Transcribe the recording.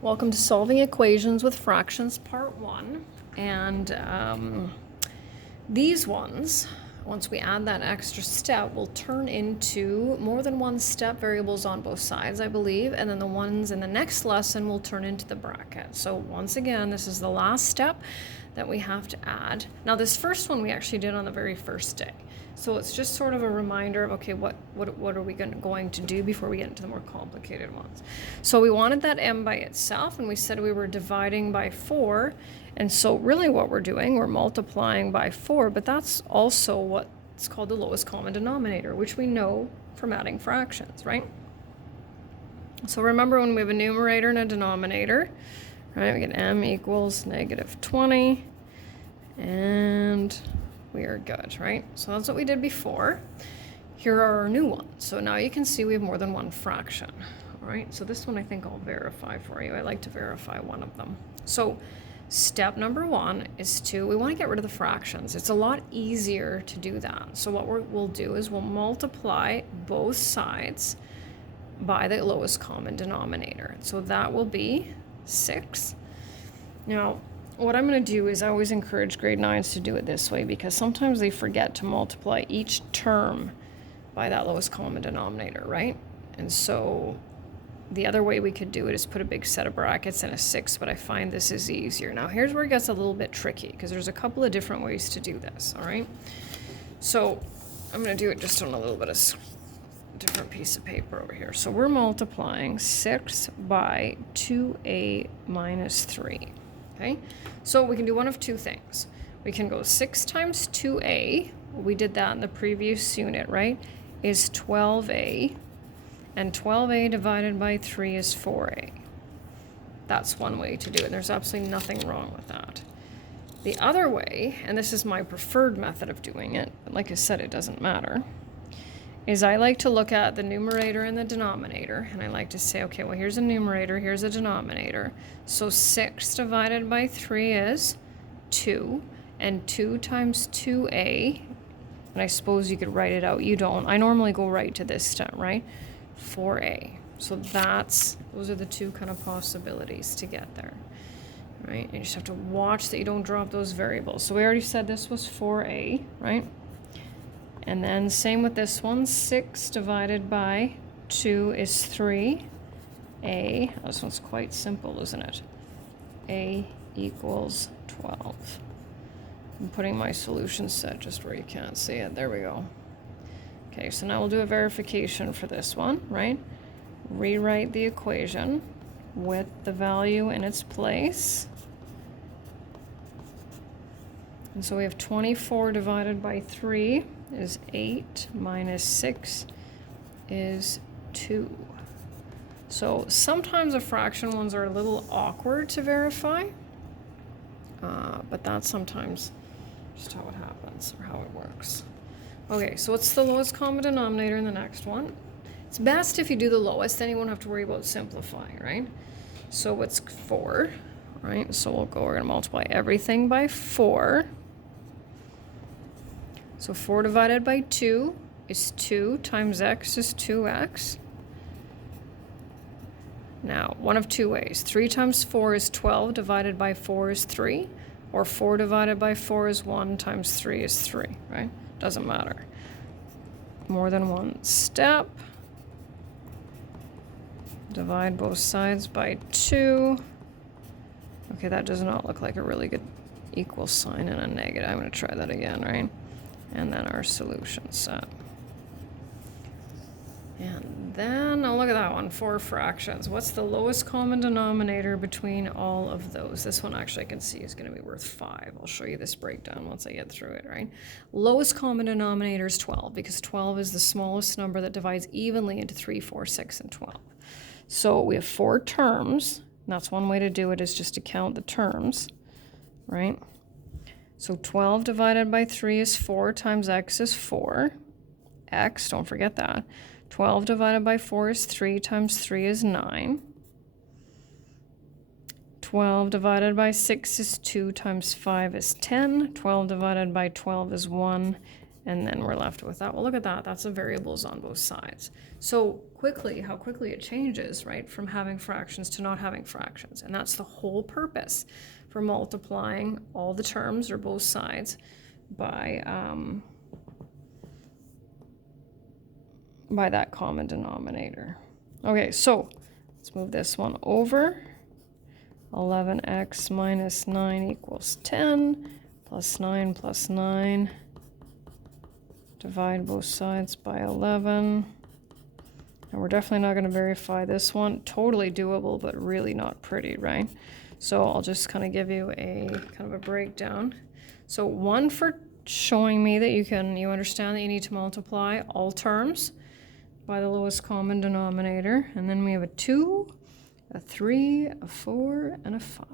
Welcome to Solving Equations with Fractions Part 1. And these ones, once we add that extra step, will turn into more than one step variables on both sides, I believe, and then the ones in the next lesson will turn into the bracket. So once again, this is the last step that we have to add. Now this first one we actually did on the very first day. So it's just sort of a reminder of, okay, what are we going to do before we get into the more complicated ones. So we wanted that m by itself, and we said we were dividing by 4. And so really what we're doing, we're multiplying by 4, but that's also what's called the lowest common denominator, which we know from adding fractions, right? So remember, when we have a numerator and a denominator, right, we get m equals -20, and we are good, right? So that's what we did before. Here are our new ones. So now you can see we have more than one fraction, all right? So this one I think I'll verify for you. I like to verify one of them. So step number 1 is we want to get rid of the fractions. It's a lot easier to do that. So what we'll do is we'll multiply both sides by the lowest common denominator. So that will be 6. Now, what I'm going to do is I always encourage grade 9s to do it this way, because sometimes they forget to multiply each term by that lowest common denominator, right? And so the other way we could do it is put a big set of brackets and a 6, but I find this is easier. Now here's where it gets a little bit tricky, because there's a couple of different ways to do this, all right? So I'm going to do it just on a little bit of different piece of paper over here. So we're multiplying 6 by 2a minus 3. Okay, so we can do one of two things. We can go 6 times 2a, we did that in the previous unit, right, is 12a, and 12a divided by 3 is 4a. That's one way to do it. There's absolutely nothing wrong with that. The other way, and this is my preferred method of doing it, but like I said, it doesn't matter, is I like to look at the numerator and the denominator, and I like to say, okay, well, here's a numerator, here's a denominator. So 6 divided by 3 is 2, and 2 times 2a, and I suppose you could write it out. You don't. I normally go right to this step, right? 4a. So those are the two kind of possibilities to get there, right? You just have to watch that you don't drop those variables. So we already said this was 4a, right? And then same with this one, 6 divided by 2 is 3a. This one's quite simple, isn't it? A equals 12. I'm putting my solution set just where you can't see it. There we go. Okay, so now we'll do a verification for this one, right? Rewrite the equation with the value in its place. And so we have 24 divided by 3 is 8, minus 6 is 2. So sometimes the fraction ones are a little awkward to verify, but that's sometimes just how it happens, or how it works. Okay, so what's the lowest common denominator in the next one? It's best if you do the lowest, then you won't have to worry about simplifying, right? So it's 4, right? So we're going to multiply everything by 4. So 4 divided by 2 is 2 times x is 2x. Now, one of two ways. 3 times 4 is 12, divided by 4 is 3. Or 4 divided by 4 is 1 times 3 is 3, right? Doesn't matter. More than one step. Divide both sides by 2. Okay, that does not look like a really good equal sign and a negative. I'm going to try that again, right? And then our solution set. And then, oh, look at that one, 4 fractions. What's the lowest common denominator between all of those? This one actually I can see is going to be worth 5. I'll show you this breakdown once I get through it, right? Lowest common denominator is 12, because 12 is the smallest number that divides evenly into 3, 4, 6, and 12. So we have 4 terms. And that's one way to do it, is just to count the terms, right? So 12 divided by 3 is 4 times x is 4. X, don't forget that. 12 divided by 4 is 3 times 3 is 9. 12 divided by 6 is 2 times 5 is 10. 12 divided by 12 is 1. And then we're left with that. Well, look at that. That's the variables on both sides. So quickly, how quickly it changes, right, from having fractions to not having fractions. And that's the whole purpose for multiplying all the terms or both sides by that common denominator. Okay, so let's move this one over. 11x minus 9 equals 10, plus 9 plus 9. Divide both sides by 11. And we're definitely not going to verify this one. Totally doable, but really not pretty, right? So I'll just kind of give you a kind of a breakdown. So 1 for showing me that you understand that you need to multiply all terms by the lowest common denominator. And then we have a 2, a 3, a 4, and a 5.